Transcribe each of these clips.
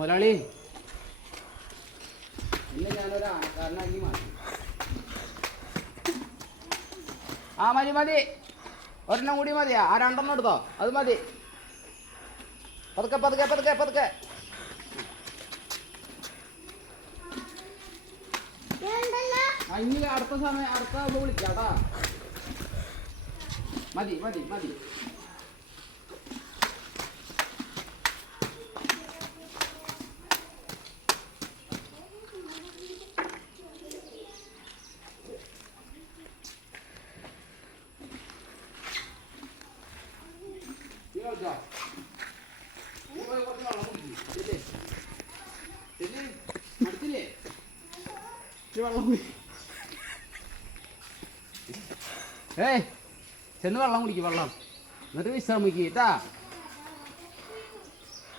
മുതലാളി ഇന്ന് ഞാനൊരു ആണക്കാരനാക്കി മാറ്റി. ആ മതി മതി, ഒരെണ്ണം കൂടി മതിയാ. ആ രണ്ടെണ്ണം എടുത്തോ, അത് മതി. പതുക്കെ പതുക്കെ പതുക്കെ പതുക്കെ. ഇനി അടുത്ത സമയം അടുത്ത വിളിക്കാട്ടാ. മതി മതി മതി. ഏയ് ചെന്ന് വെള്ളം കുടിക്കും, വെള്ളം എന്നിട്ട് വിശ്രമിക്കുക കേട്ടാ.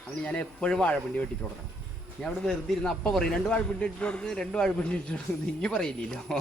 അതിന് ഞാൻ എപ്പോഴും വാഴപ്പിണ്ടി വെട്ടിട്ട് കൊടുക്കണം. ഞാൻ അവിടെ വെറുതെ ഇരുന്ന് അപ്പം പറയും 2 വാഴപ്പിണ്ടി ഇട്ടിട്ട് കൊടുക്ക്, 2 വാഴപ്പിണ്ടി ഇട്ടിട്ട് കൊടുക്കുന്നത്. നീ പറയില്ലല്ലോ.